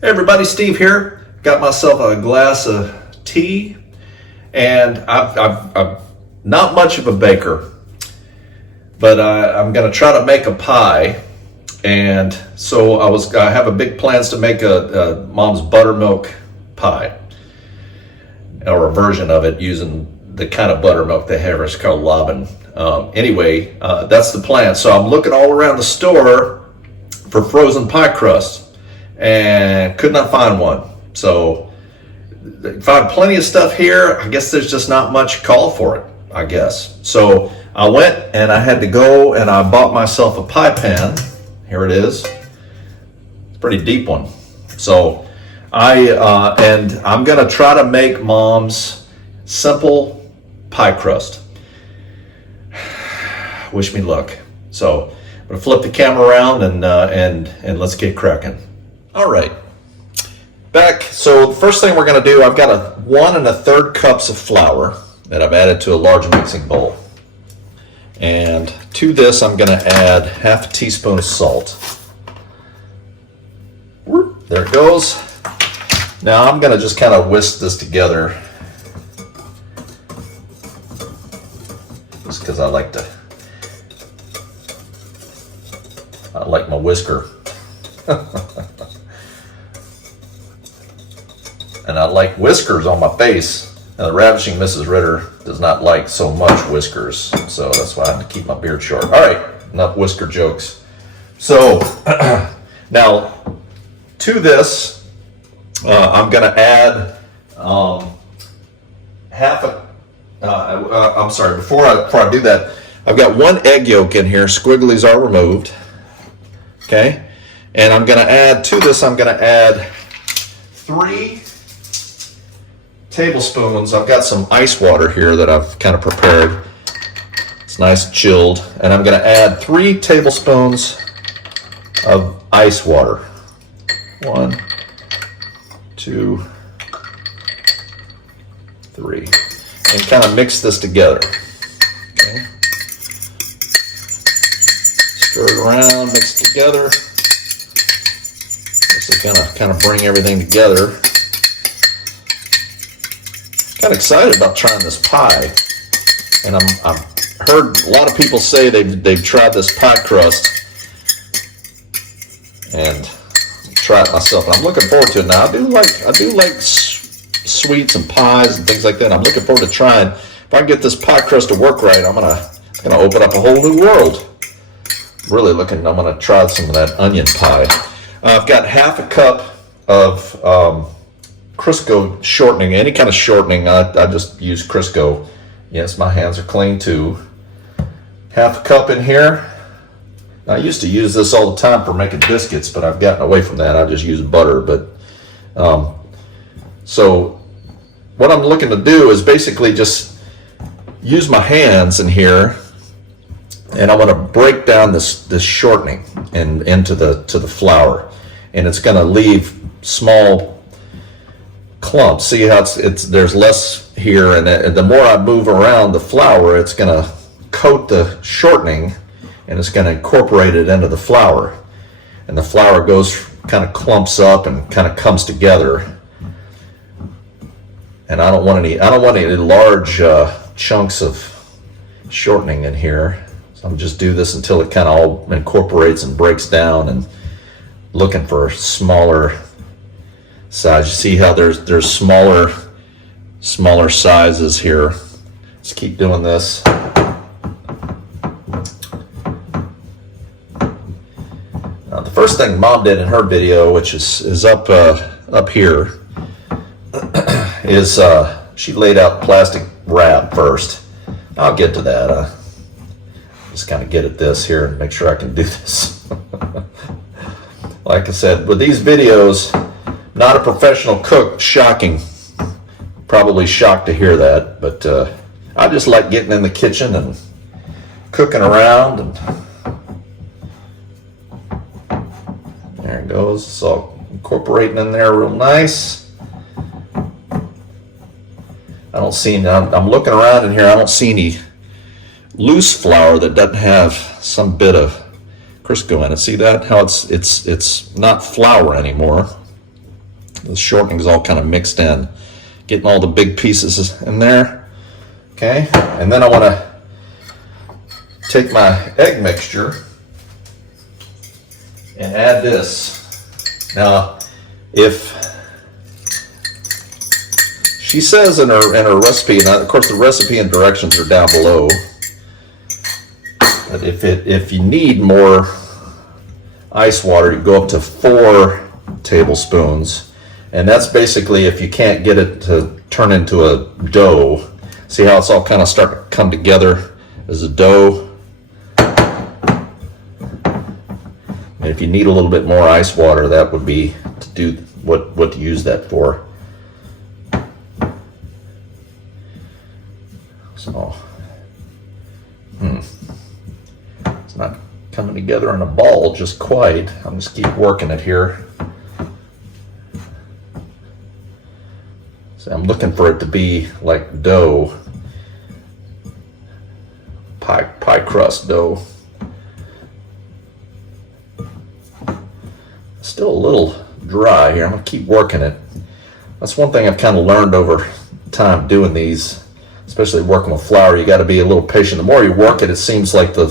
Hey everybody, Steve here. Got myself a glass of tea, and I'm not much of a baker, but I'm going to try to make a pie. And so I have a big plans to make a mom's buttermilk pie, or a version of it using the kind of buttermilk they have. It's called Lobbin. Anyway, that's the plan. So I'm looking all around the store for frozen pie crust, and could not find one. So found plenty of stuff here. I guess there's just not much call for it, I guess. So I went and I had to go and I bought myself a pie pan. Here it is. It's a pretty deep one. So I'm gonna try to make Mom's simple pie crust. Wish me luck. So I'm gonna flip the camera around and let's get cracking. All right, back. So the first thing we're going to do, I've got 1 1/3 cups of flour that I've added to a large mixing bowl. And to this, I'm going to add 1/2 teaspoon of salt. There it goes. Now I'm going to just kind of whisk this together, just because I like my whisker. And I like whiskers on my face. And the ravishing Mrs. Ritter does not like so much whiskers. So that's why I have to keep my beard short. All right, enough whisker jokes. So now to this, I'm going to add I'm sorry, before I do that, I've got 1 egg yolk in here. Squigglies are removed. Okay. And I'm going to add to this, I'm going to add 3 tablespoons. I've got some ice water here that I've kind of prepared. It's nice chilled. And I'm going to add 3 tablespoons of ice water. 1, 2, 3. And kind of mix this together. Okay. Stir it around, mix it together. This is going to kind of bring everything together. Kind of excited about trying this pie, and I've heard a lot of people say they've tried this pie crust, and try it myself. And I'm looking forward to it. Now I do like sweets and pies and things like that. I'm looking forward to trying. If I can get this pie crust to work right, it's gonna open up a whole new world. Really looking. I'm gonna try some of that onion pie. I've got 1/2 cup of Crisco shortening, any kind of shortening. I just use Crisco. Yes, my hands are clean too. 1/2 cup in here. I used to use this all the time for making biscuits, but I've gotten away from that. I just use butter. But so what I'm looking to do is basically just use my hands in here, and I want to break down this shortening and into the flour, and it's going to leave small clumps. See how there's less here, and the more I move around the flour, it's going to coat the shortening, and it's going to incorporate it into the flour, and the flour kind of clumps up and kind of comes together. And I don't want any large chunks of shortening in here. So I'm just do this until it kind of all incorporates and breaks down, and looking for smaller size. You see how there's smaller sizes here. Let's keep doing this. Now, the first thing Mom did in her video, which is up here, is she laid out plastic wrap first. I'll get to that. Just kind of get at this here and make sure I can do this. Like I said, with these videos, not a professional cook. Shocking. Probably shocked to hear that, but I just like getting in the kitchen and cooking around, and there it goes. It's all incorporating in there real nice. I'm looking around in here. I don't see any loose flour that doesn't have some bit of Crisco in it. See that? How it's not flour anymore. The shortening is all kind of mixed in. Getting all the big pieces in there. Okay, and then I want to take my egg mixture and add this. Now, if she says in her recipe, and of course the recipe and directions are down below, but if you need more ice water, you go up to 4 tablespoons, and that's basically if you can't get it to turn into a dough. See how it's all kind of starting to come together as a dough? And if you need a little bit more ice water, that would be to do what to use that for. So, it's not coming together in a ball just quite. I'm just keep working it here. So I'm looking for it to be like dough, pie crust dough. Still a little dry here. I'm gonna keep working it. That's one thing I've kind of learned over time doing these, especially working with flour. You got to be a little patient. The more you work it, it seems like the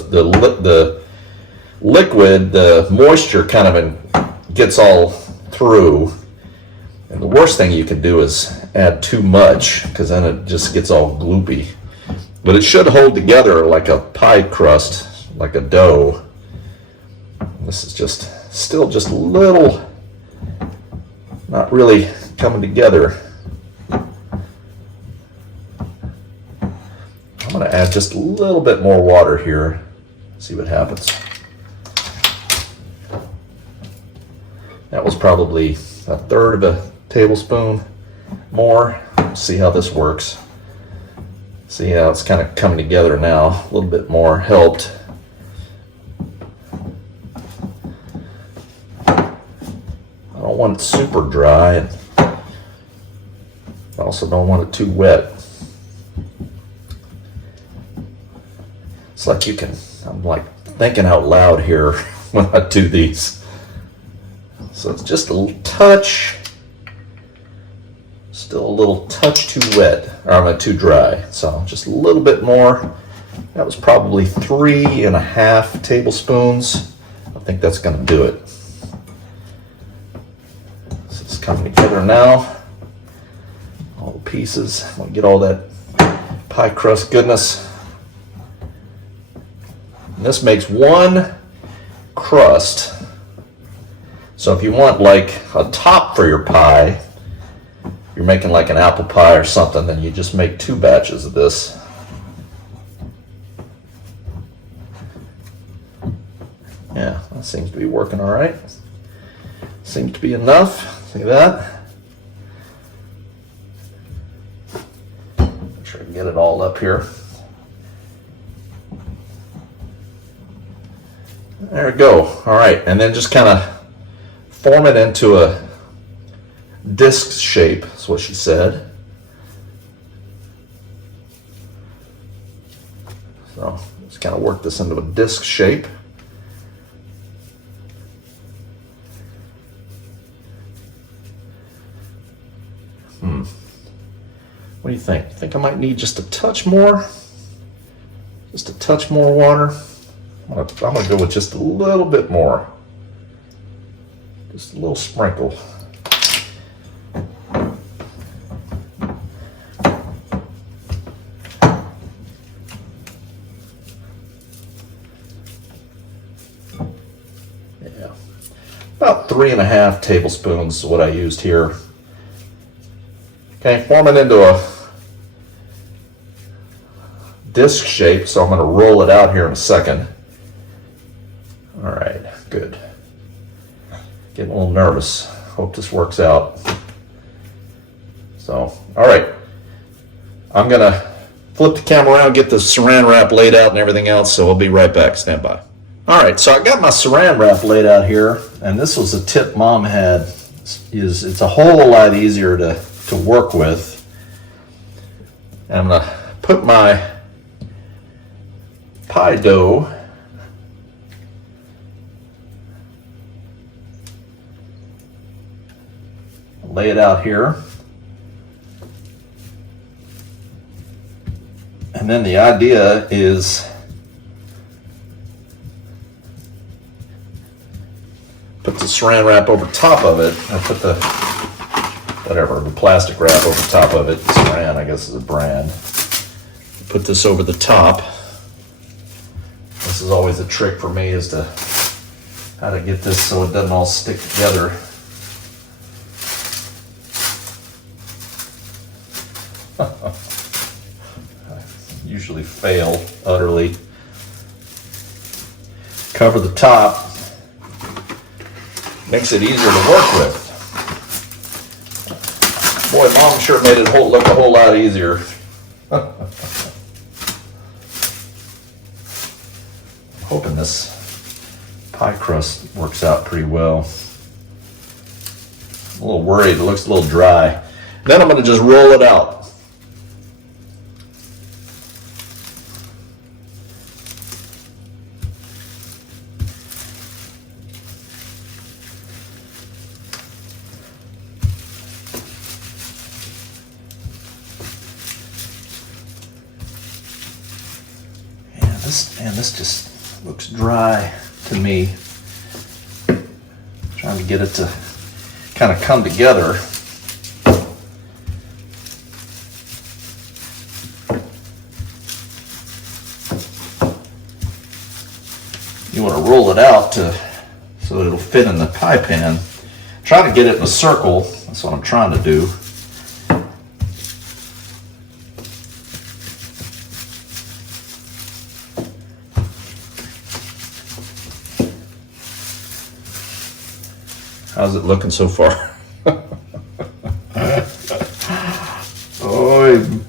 liquid, the moisture kind of gets all through. And the worst thing you can do is add too much, because then it just gets all gloopy. But it should hold together like a pie crust, like a dough. This is still just a little, not really coming together. I'm going to add just a little bit more water here, see what happens. That was probably 1/3 of a tablespoon more. See how this works. See how it's kind of coming together now. A little bit more helped. I don't want it super dry, and I also don't want it too wet. It's like I'm like thinking out loud here when I do these. So it's just a little touch, still a little touch too wet, or too dry. So just a little bit more. That was probably 3.5 tablespoons. I think that's going to do it. So it's coming together now. All the pieces. I'm going to get all that pie crust goodness. And this makes 1 crust. So if you want like a top for your pie, you're making like an apple pie or something, then you just make 2 batches of this. Yeah, that seems to be working all right. Seems to be enough. See that? Make sure I can get it all up here. There we go. All right, and then just kind of form it into a disc shape, is what she said. So just kind of work this into a disc shape. What do you think? Think I might need just a touch more? Just a touch more water? I'm gonna go with just a little bit more. Just a little sprinkle. Yeah. About 3.5 tablespoons is what I used here. Okay, form it into a disc shape, so I'm going to roll it out here in a second. All right, good. Getting a little nervous. Hope this works out. So, all right. I'm going to flip the camera around, get the saran wrap laid out and everything else, so I'll be right back. Stand by. All right, so I got my saran wrap laid out here, and this was a tip Mom had. It's a whole lot easier to work with. I'm going to put my pie dough lay it out here. And then the idea is put the saran wrap over top of it, or put the plastic wrap over top of it. Saran, I guess, is a brand. Put this over the top. This is always a trick for me, is to how to get this so it doesn't all stick together. I usually fail utterly. Cover the top. Makes it easier to work with. Boy, Mom sure made it look a whole lot easier. I'm hoping this pie crust works out pretty well. I'm a little worried, it looks a little dry. Then I'm going to just roll it out. This just looks dry to me. Trying to get it to kind of come together. You want to roll it out so that it'll fit in the pie pan. Try to get it in a circle. That's what I'm trying to do. How's it looking so far? Oh,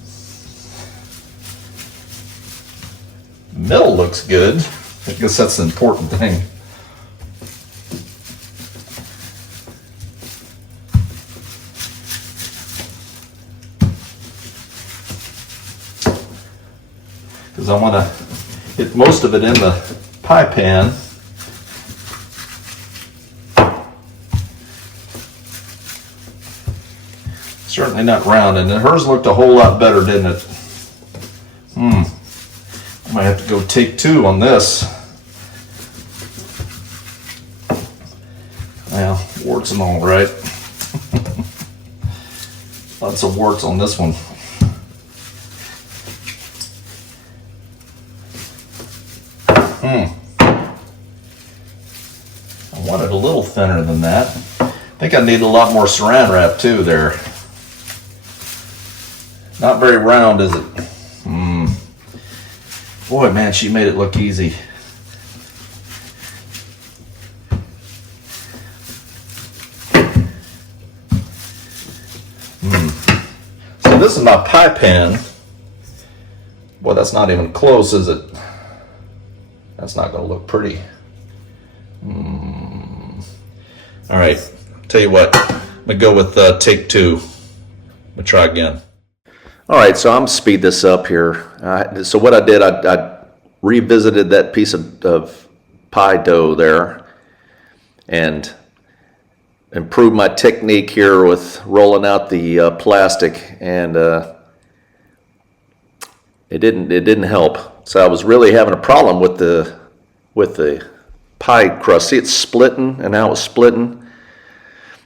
middle looks good. I guess that's the important thing. Because I want to get most of it in the pie pan. Certainly not round, and hers looked a whole lot better, didn't it? I might have to go take two on this. Well, warts and all, right? Lots of warts on this one. I want it a little thinner than that. I think I need a lot more saran wrap too there. Not very round, is it? Boy, man, she made it look easy. So this is my pie pan. Boy, that's not even close, is it? That's not going to look pretty. All right, tell you what, I'm going to go with take two. I'm going to try again. All right, so I'm speed this up here. So what I did, I revisited that piece of pie dough there and improved my technique here with rolling out the plastic, and it didn't help. So I was really having a problem with the pie crust. See, it's splitting, and now it's splitting.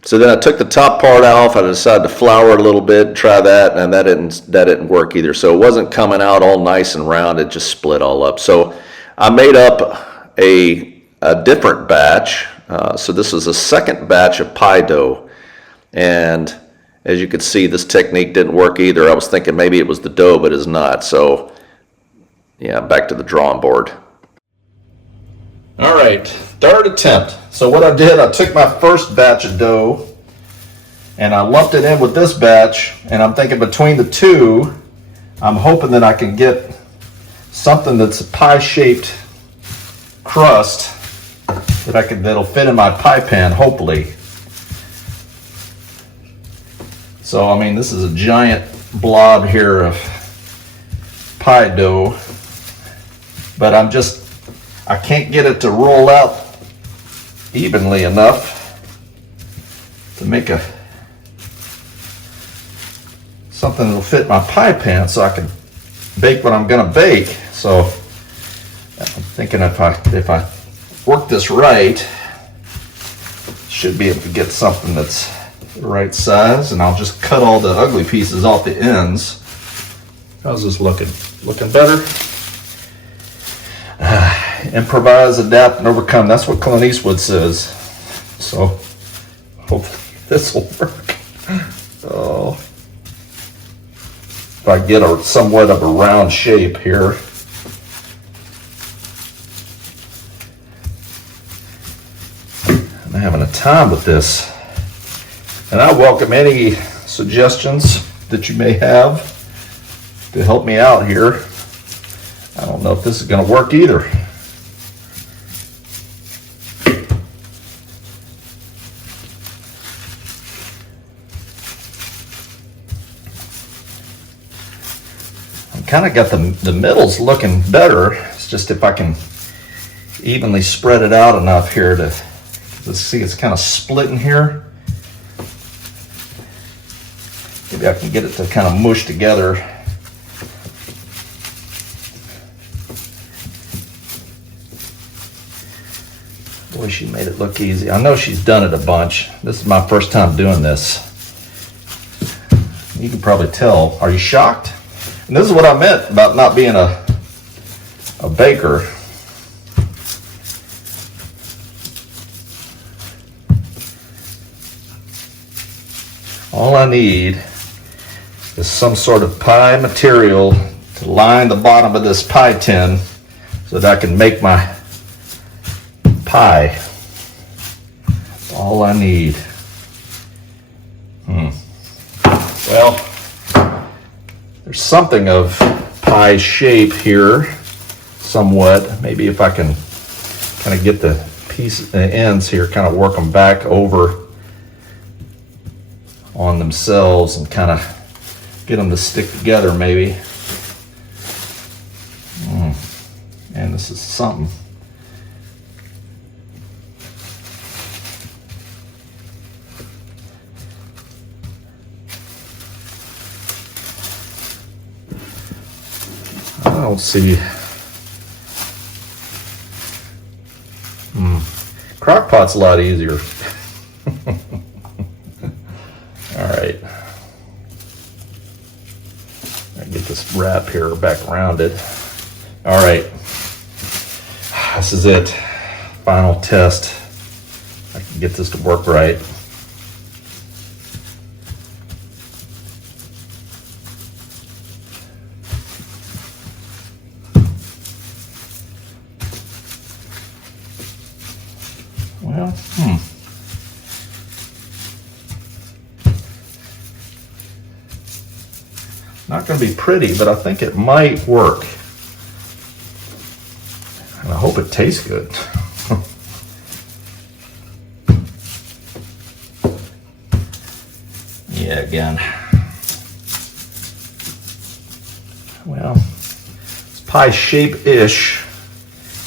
So then I took the top part off. I decided to flour it a little bit, try that, and that didn't work either. So it wasn't coming out all nice and round. It just split all up. So I made up a different batch. So this was a second batch of pie dough, and as you can see, this technique didn't work either. I was thinking maybe it was the dough, but it's not. So yeah, back to the drawing board. All right, third attempt. So what I did, I took my first batch of dough and I lumped it in with this batch, and I'm thinking between the two, I'm hoping that I can get something that's a pie-shaped crust that'll fit in my pie pan, hopefully. So I mean, this is a giant blob here of pie dough, but I can't get it to roll out evenly enough to make a something that'll fit my pie pan so I can bake what I'm gonna bake. So I'm thinking if I work this right, should be able to get something that's the right size, and I'll just cut all the ugly pieces off the ends. How's this looking? Looking better? Improvise, adapt, and overcome. That's what Clint Eastwood says. So hopefully this will work. Oh, if I get somewhat of a round shape here. I'm having a time with this. And I welcome any suggestions that you may have to help me out here. I don't know if this is going to work either. I kind of got the middles looking better. It's just if I can evenly spread it out enough here to, let's see, it's kind of splitting here. Maybe I can get it to kind of mush together. Boy, she made it look easy. I know she's done it a bunch. This is my first time doing this. You can probably tell. Are you shocked? And this is what I meant about not being a baker. All I need is some sort of pie material to line the bottom of this pie tin so that I can make my pie. That's all I need. Well, there's something of pie shape here, somewhat. Maybe if I can kind of get the ends here, kind of work them back over on themselves and kind of get them to stick together, maybe. And this is something. I don't see. Crock-pot's a lot easier. All right. I get this wrap here back around it. All right. This is it. Final test. I can get this to work right. Well, not going to be pretty, but I think it might work. And I hope it tastes good. Yeah, again. Well, it's pie shape-ish.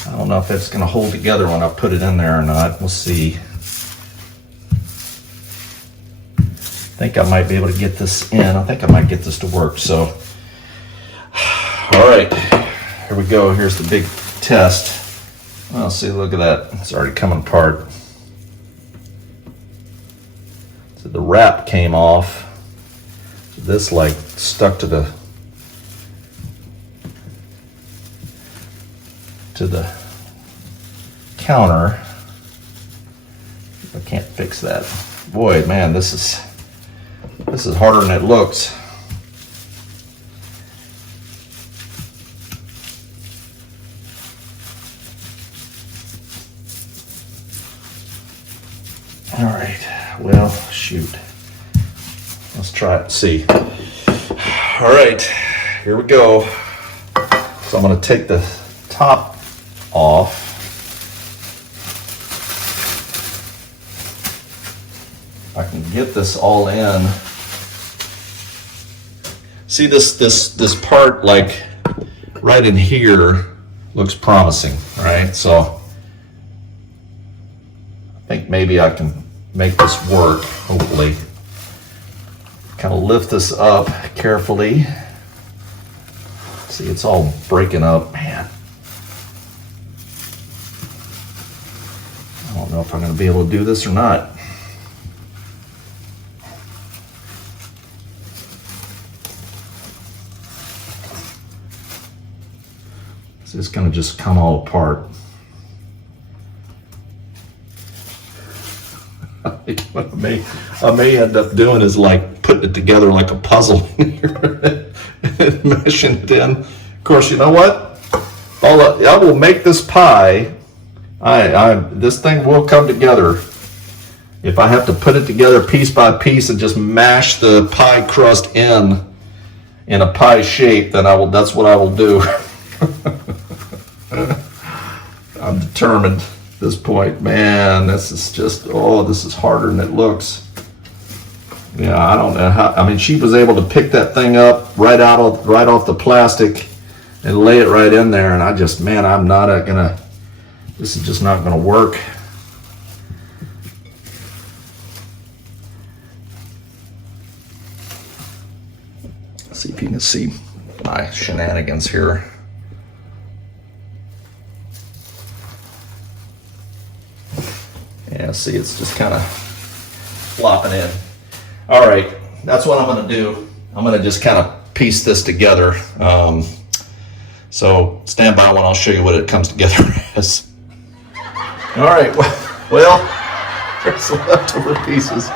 I don't know if it's going to hold together when I put it in there or not. We'll see. I think I might be able to get this in. I think I might get this to work. So, all right, here we go. Here's the big test. Well, see, look at that. It's already coming apart. So the wrap came off. So this like stuck to the counter. I can't fix that. Boy, man, this is harder than it looks. All right, well, shoot. Let's try it and see. All right, here we go. So I'm gonna take the top off. I can get this all in. See this part like right in here looks promising, right? So I think maybe I can make this work, hopefully. Kind of lift this up carefully. See, it's all breaking up, man. I don't know if I'm going to be able to do this or not. It's going to just come all apart. What I may end up doing is like putting it together like a puzzle and meshing it in. Of course, you know what? I will make this pie. This thing will come together. If I have to put it together piece by piece and just mash the pie crust in a pie shape, then that's what I will do. I'm determined at this point. Man, this is just, this is harder than it looks. Yeah, I don't know how. I mean, she was able to pick that thing up right off the plastic and lay it right in there, and I just, man, I'm not gonna. This is just not gonna work. Let's see if you can see my shenanigans here. Yeah, see, it's just kind of flopping in. All right, that's what I'm going to do. I'm going to just kind of piece this together. So stand by when I'll show you what it comes together as. All right, well, there's the leftover pieces.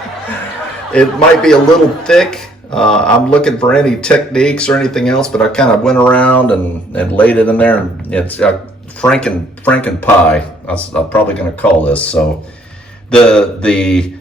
It might be a little thick. I'm looking for any techniques or anything else, but I kind of went around and laid it in there, and it's Franken pie. I'm probably going to call this. So the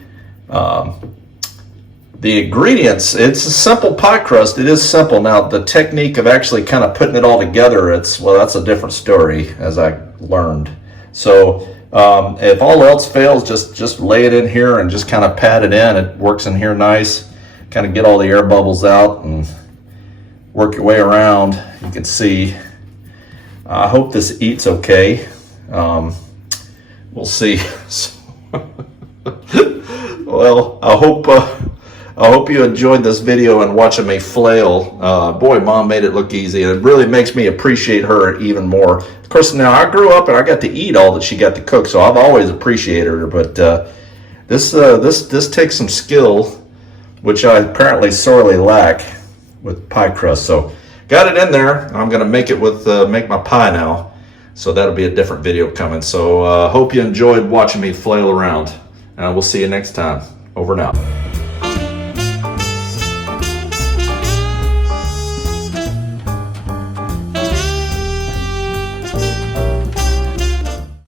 ingredients, it's a simple pie crust. It is simple. Now the technique of actually kind of putting it all together, that's a different story, as I learned. So if all else fails, just lay it in here and just kind of pat it in. It works in here nice. Kind of get all the air bubbles out and work your way around. You can see. I hope this eats okay. We'll see. Well, I hope you enjoyed this video and watching me flail. Boy, Mom made it look easy, and it really makes me appreciate her even more. Of course, now I grew up and I got to eat all that she got to cook, so I've always appreciated her. But this takes some skill, which I apparently sorely lack with pie crust. So got it in there. I'm gonna make it with make my pie now. So that'll be a different video coming. So hope you enjoyed watching me flail around. And we'll see you next time. Over and out.